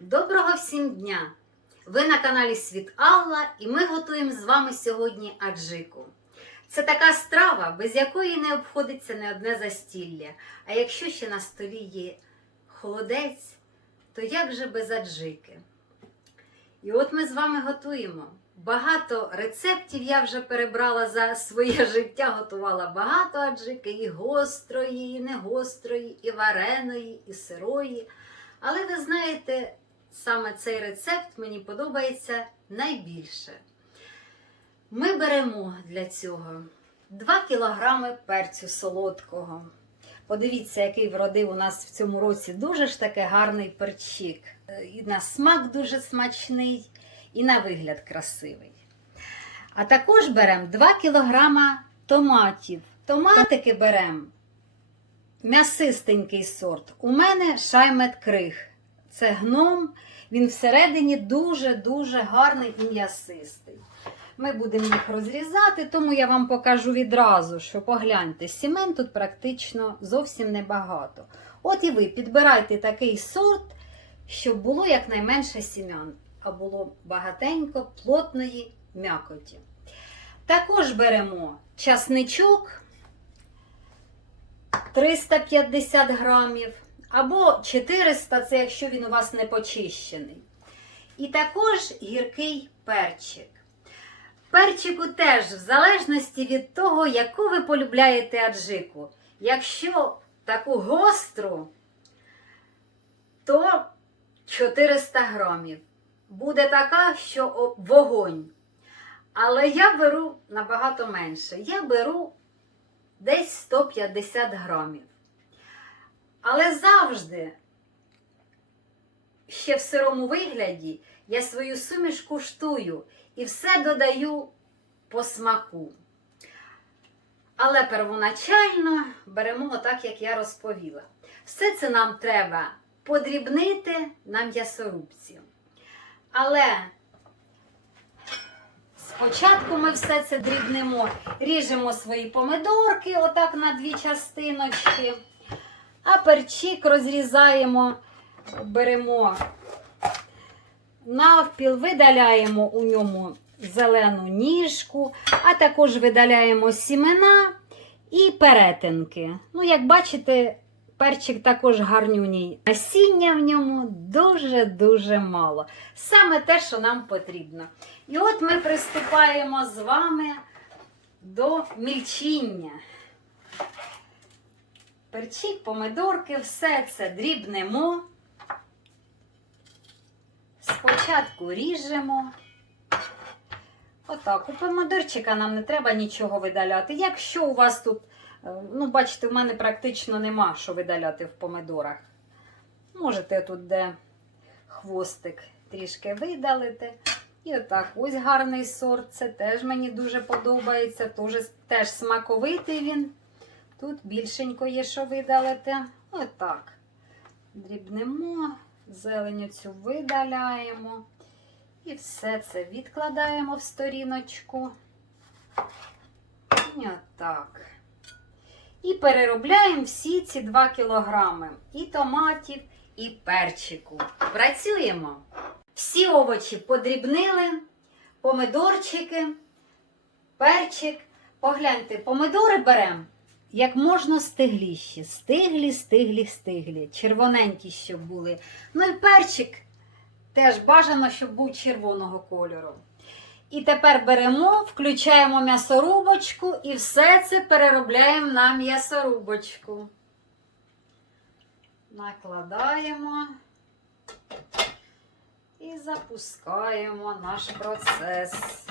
Доброго всім дня! Ви на каналі Світ Алла і ми готуємо з вами сьогодні аджику. Це така страва, без якої не обходиться не одне застілля. А якщо ще на столі є холодець, то як же без аджики? І от ми з вами готуємо. Багато рецептів я вже перебрала за своє життя, готувала багато аджики, і гострої, і негострої, і вареної, і сирої. Але ви знаєте, саме цей рецепт мені подобається найбільше. Ми беремо для цього 2 кг перцю солодкого. Подивіться, який вродив у нас в цьому році дуже ж таки гарний перчик. Е, І на смак дуже смачний, і на вигляд красивий. А також беремо 2 кг томатів. Томатики беремо м'ясистенький сорт. У мене шаймет крих. Це гном, він всередині дуже-дуже гарний і м'ясистий. Ми будемо їх розрізати, тому я вам покажу відразу, що погляньте, сімен тут практично зовсім небагато. От і ви підбирайте такий сорт, щоб було якнайменше сім'ян, а було багатенько плотної м'якоті. Також беремо часничок 350 грамів, або 400, це якщо він у вас не почищений. І також гіркий перчик. Перчику теж, в залежності від того, яку ви полюбляєте аджику. Якщо таку гостру, то 400 грамів. Буде така, що вогонь. Але я беру набагато менше. Я беру десь 150 грамів. Але завжди, ще в сирому вигляді, я свою суміш куштую і все додаю по смаку. Але первоначально беремо так, як я розповіла. Все це нам треба подрібнити на м'ясорубці. Але спочатку ми все це дрібнемо, ріжемо свої помидорки, отак на дві частиночки. А перчик розрізаємо, беремо навпіл, видаляємо у ньому зелену ніжку, а також видаляємо сімена і перетинки. Ну, як бачите, перчик також гарнюній. Насіння в ньому дуже-дуже мало. Саме те, що нам потрібно. І от ми приступаємо з вами до мільчіння. Перчик, помидорки, все це дрібнемо. Спочатку ріжемо. Отак, у помидорчика нам не треба нічого видаляти. Якщо у вас тут, е, ну, бачите, в мене практично нема що видаляти в помидорах. Можете тут, де хвостик, трішки видалити. І отак, ось гарний сорт. Це теж мені дуже подобається. Теж, теж смаковитий він. Тут більшенько є, що видалити. Отак. Дрібнемо, зеленю цю видаляємо. І все це відкладаємо в сторіночку. І отак. І переробляємо всі ці 2 кілограми і томатів, і перчику. Працюємо. Всі овочі подрібнили, помидорчики, перчик. Погляньте, помидори беремо як можна стигліші. Стиглі, стиглі, стиглі. Червоненькі, щоб були. Ну і перчик теж бажано, щоб був червоного кольору. І тепер беремо, включаємо м'ясорубочку і все це переробляємо на м'ясорубочку. Накладаємо і запускаємо наш процес.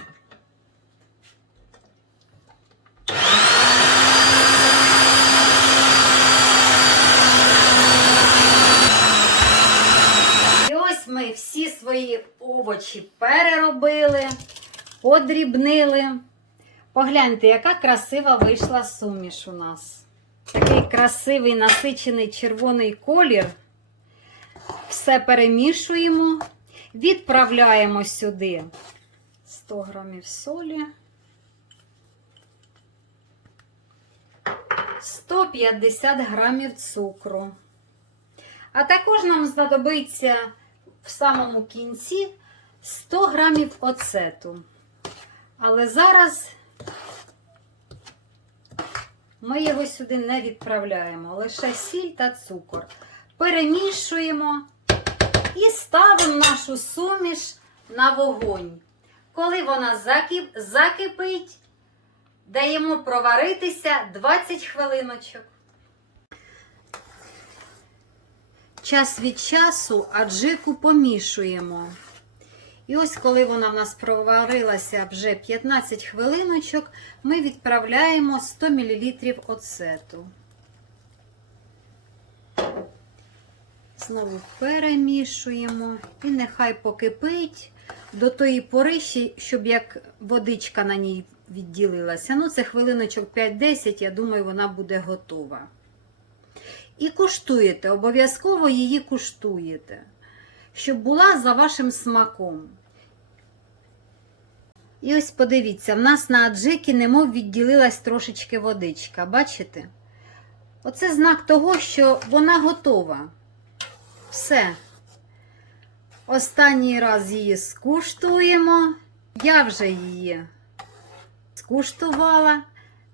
І ось ми всі свої овочі переробили, подрібнили. Погляньте, яка красива вийшла суміш у нас. Такий красивий насичений червоний колір. Все перемішуємо, відправляємо сюди 100 грамів солі, 150 грамів цукру. А також нам знадобиться в самому кінці 100 грамів оцету. Але зараз ми його сюди не відправляємо, лише сіль та цукор. Перемішуємо і ставимо нашу суміш на вогонь. Коли вона закип... закипить, даємо проваритися 20 хвилиночок. Час від часу аджику помішуємо. І ось, коли вона в нас проварилася вже 15 хвилиночок, ми відправляємо 100 мл оцету. Знову перемішуємо і нехай покипить до тої пори, щоб як водичка на ній відділилася. Ну, це хвилиночок 5-10, я думаю, вона буде готова. І куштуєте, обов'язково її куштуєте, щоб була за вашим смаком. І ось подивіться, в нас на аджики немов відділилась трошечки водичка. Бачите? Оце знак того, що вона готова. Все. Останній раз її скуштуємо. Я вже її скуштувала.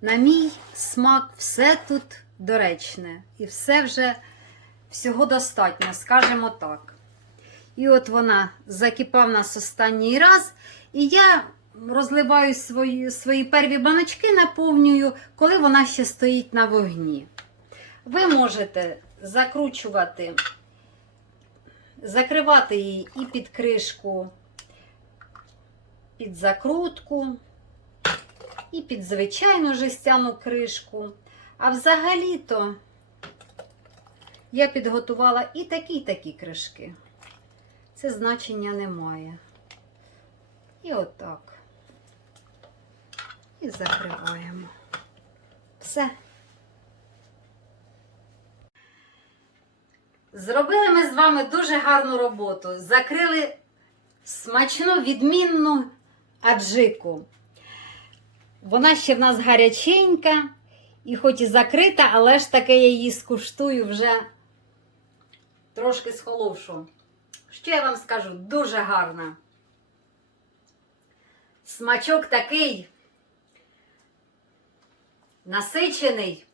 На мій смак все тут доречне. І все вже всього достатньо, скажімо так. І от вона закипав нас останній раз. І я розливаю свої, свої перві баночки, наповнюю, коли вона ще стоїть на вогні. Ви можете закручувати, закривати її і під кришку, під закрутку, і під звичайну жестяну кришку. А взагалі-то я підготувала і такі, і такі кришки. Це значення немає. І отак. І закриваємо. Все. Зробили ми з вами дуже гарну роботу. Закрили смачну, відмінну аджику. Вона ще в нас гаряченька, і хоч і закрита, але ж таки я її скуштую вже трошки схоловшу. Що я вам скажу? Дуже гарна. Смачок такий насичений.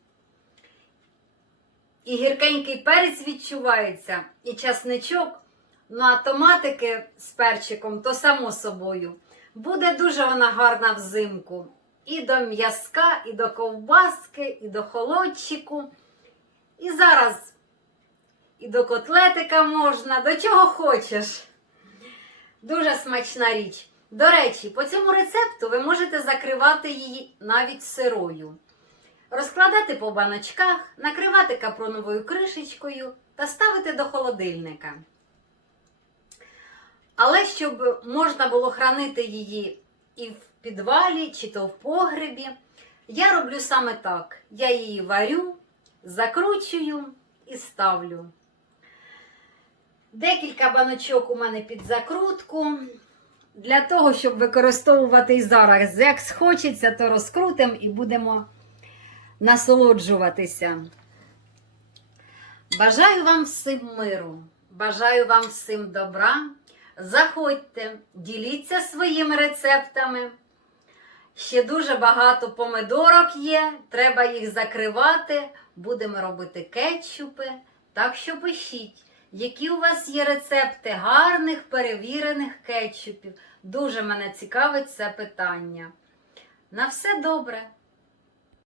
І гіркенький перець відчувається, і часничок. Ну а томатики з перчиком, то само собою. Буде дуже вона гарна взимку. І до м'язка, і до ковбаски, і до холодчику. І зараз і до котлетика можна, до чого хочеш. Дуже смачна річ. До речі, по цьому рецепту ви можете закривати її навіть сирою. Розкладати по баночках, накривати капроновою кришечкою та ставити до холодильника. Але щоб можна було хранити її і в підвалі, чи то в погребі, я роблю саме так. Я її варю, закручую і ставлю. Декілька баночок у мене під закрутку. Для того, щоб використовувати і зараз. Як схочеться, то розкрутимо і будемо насолоджуватися. Бажаю вам всім миру, бажаю вам всім добра. Заходьте, діліться своїми рецептами. Ще дуже багато помидорок є, треба їх закривати. Будемо робити кетчупи. Так що пишіть, які у вас є рецепти гарних перевірених кетчупів. Дуже мене цікавить це питання. На все добре!